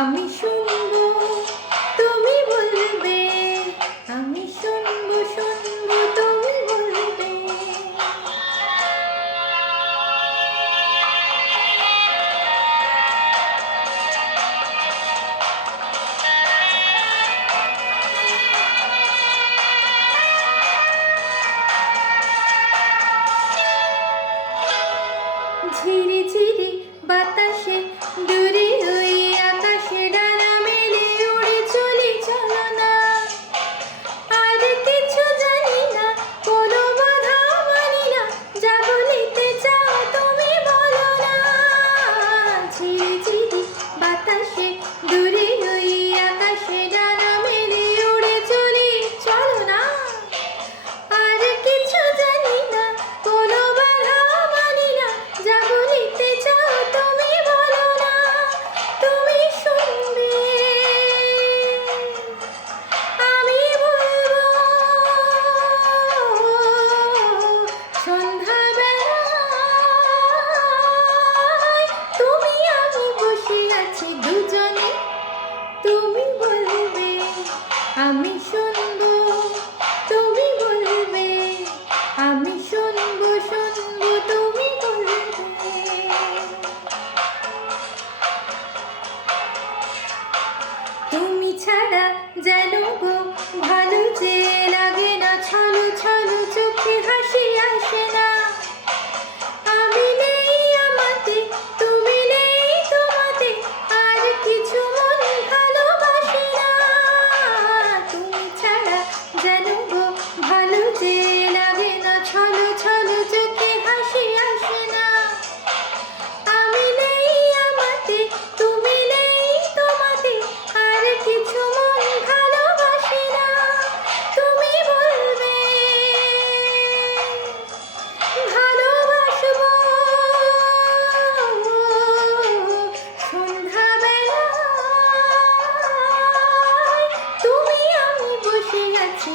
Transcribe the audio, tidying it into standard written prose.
আমি শুনবো তুমি বলবে, আমি শুনবো শুনবো তুমি বলবে। ঝিরি ঝিরি বাতাসে দূরে ওই আকাশে ডানা মেলে উড়ে চলি, চলো না। আর কিছু জানি না, কোনো বাধা মানি না, যা বলিতে চাও তুমি বলো না। ঝিরি ঝিরি বাতাসে দূরে ওই আকাশে ডানা মেলে উড়ে চলি, চলো না। আর কিছু জানি না, কোনো বাধা মানি না, যা বলিতে চাও তুমি বলো না। তুমি শুনবে, আমি বলবো। সন্ধ্যাবেলায় তুমি আমি বসে আছি দুজনে, তুমি বলবে আমি শুনবো, তুমি বলবে আমি শুনবো শুনবো তুমি বলবে। তুমি ছাড়া যেন গো ভালো যে লাগে না, ছলো ছলো চোখে হাসি আসে না। আমি নেই আমাতে, তুমি নেই তোমাতে, আর কিছু মন ভালোবাসে না। তুমি ছাড়া যেন গো ভালো যে লাগে না, ছলো ছলো চোখে হাসি আসে না। আমি নেই আমাতে, তুমি নেই তোমাতে, আর কিছু মন ভালোবাসে না। তুমি বলবে ভালোবাসবো। সন্ধ্যাবেলায় তুমি আমি বসে আছি।